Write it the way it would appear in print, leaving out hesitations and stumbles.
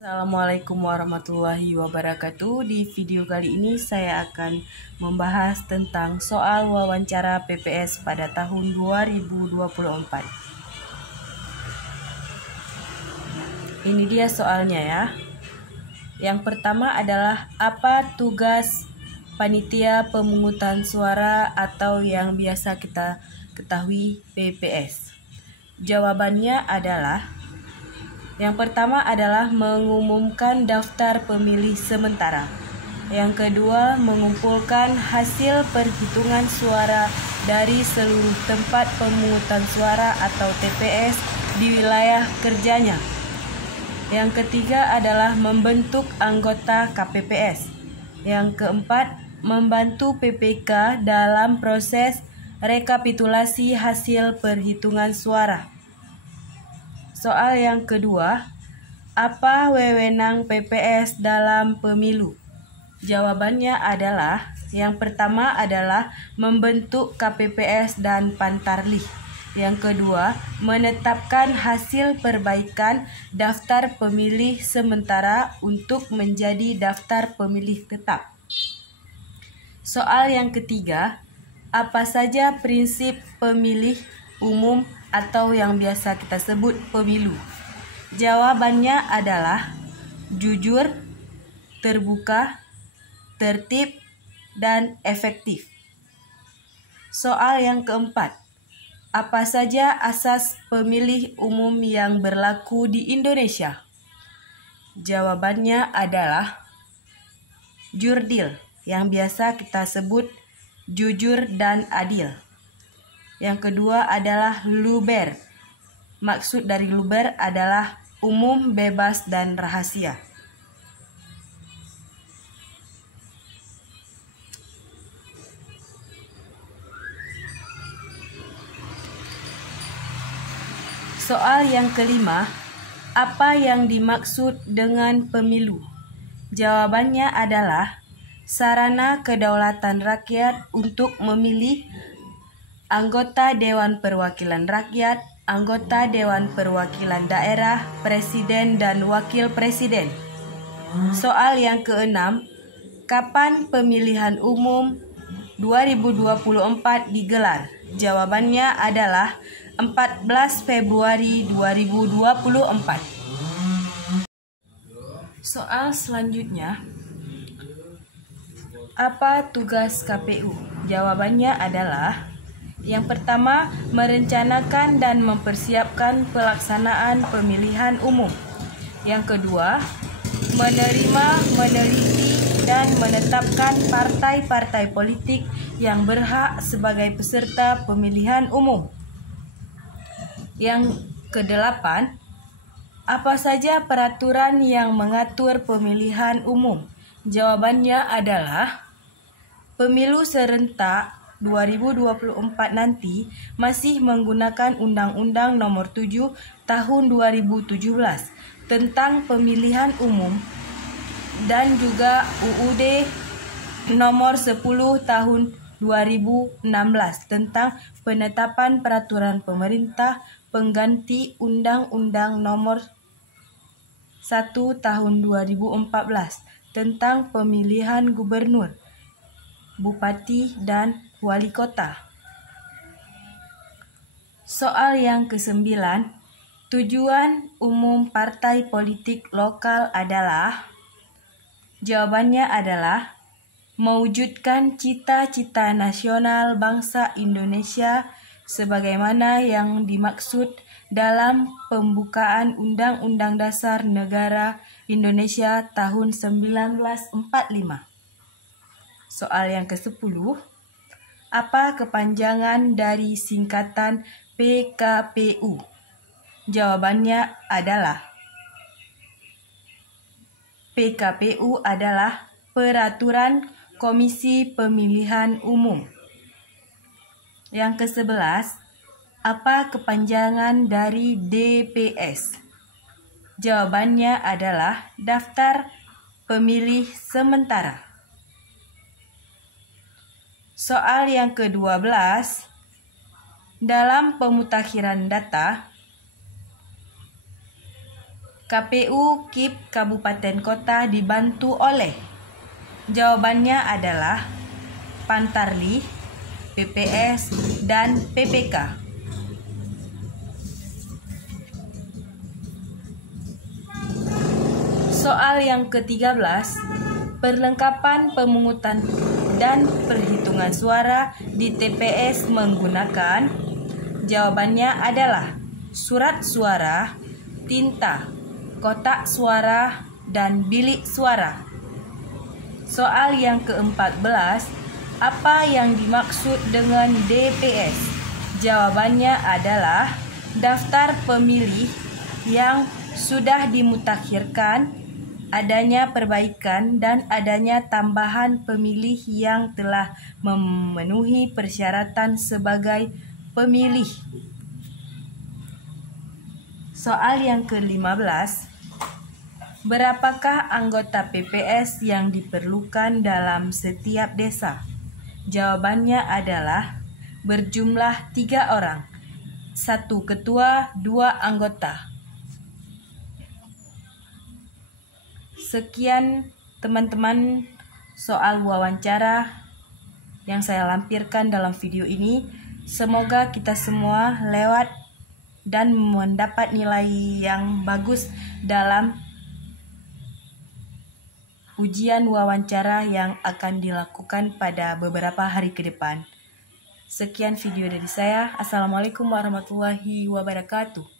Assalamualaikum warahmatullahi wabarakatuh. Di video kali ini saya akan membahas tentang soal wawancara PPS pada tahun 2024. Ini dia soalnya ya. Yang pertama adalah apa tugas panitia pemungutan suara atau yang biasa kita ketahui PPS? Jawabannya adalah yang pertama adalah mengumumkan daftar pemilih sementara. Yang kedua, mengumpulkan hasil perhitungan suara dari seluruh tempat pemungutan suara atau TPS di wilayah kerjanya. Yang ketiga adalah membentuk anggota KPPS. Yang keempat, membantu PPK dalam proses rekapitulasi hasil perhitungan suara. Soal yang kedua, apa wewenang PPS dalam pemilu? Jawabannya adalah yang pertama adalah membentuk KPPS dan Pantarlih. Yang kedua, menetapkan hasil perbaikan daftar pemilih sementara untuk menjadi daftar pemilih tetap. Soal yang ketiga, apa saja prinsip pemilih umum atau yang biasa kita sebut pemilu? Jawabannya adalah jujur, terbuka, tertib, dan efektif. Soal yang keempat, apa saja asas pemilih umum yang berlaku di Indonesia? Jawabannya adalah jurdil, yang biasa kita sebut jujur dan adil. Yang kedua adalah luber. Maksud dari luber adalah umum, bebas, dan rahasia. Soal yang kelima, apa yang dimaksud dengan pemilu? Jawabannya adalah sarana kedaulatan rakyat untuk memilih anggota Dewan Perwakilan Rakyat, anggota Dewan Perwakilan Daerah, Presiden, dan Wakil Presiden. Soal yang keenam, kapan pemilihan umum 2024 digelar? Jawabannya adalah 14 Februari 2024. Soal selanjutnya, apa tugas KPU? Jawabannya adalah yang pertama, merencanakan dan mempersiapkan pelaksanaan pemilihan umum. Yang kedua, menerima, meneliti, dan menetapkan partai-partai politik yang berhak sebagai peserta pemilihan umum. Yang kedelapan, apa saja peraturan yang mengatur pemilihan umum? Jawabannya adalah pemilu serentak 2024 nanti masih menggunakan Undang-Undang Nomor 7 Tahun 2017 tentang pemilihan umum dan juga UUD Nomor 10 Tahun 2016 tentang penetapan peraturan pemerintah pengganti Undang-Undang Nomor 1 Tahun 2014 tentang pemilihan gubernur, bupati, dan wali kota. Soal yang kesembilan, tujuan umum partai politik lokal adalah? Jawabannya adalah mewujudkan cita-cita nasional bangsa Indonesia sebagaimana yang dimaksud dalam pembukaan Undang-Undang Dasar Negara Indonesia tahun 1945. Soal yang ke-10, apa kepanjangan dari singkatan PKPU? Jawabannya adalah PKPU adalah Peraturan Komisi Pemilihan Umum. Yang ke-11, apa kepanjangan dari DPS? Jawabannya adalah Daftar Pemilih Sementara. Soal yang ke-12, dalam pemutakhiran data, KPU KIP Kabupaten Kota dibantu oleh? Jawabannya adalah Pantarlih, PPS, dan PPK. Soal yang ke-13, perlengkapan pemungutan dan perhitungan suara di TPS menggunakan? Jawabannya adalah surat suara, tinta, kotak suara, dan bilik suara. Soal yang ke-14, apa yang dimaksud dengan DPS? Jawabannya adalah daftar pemilih yang sudah dimutakhirkan, adanya perbaikan, dan adanya tambahan pemilih yang telah memenuhi persyaratan sebagai pemilih. Soal yang ke-15, berapakah anggota PPS yang diperlukan dalam setiap desa? Jawabannya adalah berjumlah 3 orang, 1 ketua, 2 anggota. Sekian teman-teman soal wawancara yang saya lampirkan dalam video ini. Semoga kita semua lewat dan mendapat nilai yang bagus dalam ujian wawancara yang akan dilakukan pada beberapa hari ke depan. Sekian video dari saya. Assalamualaikum warahmatullahi wabarakatuh.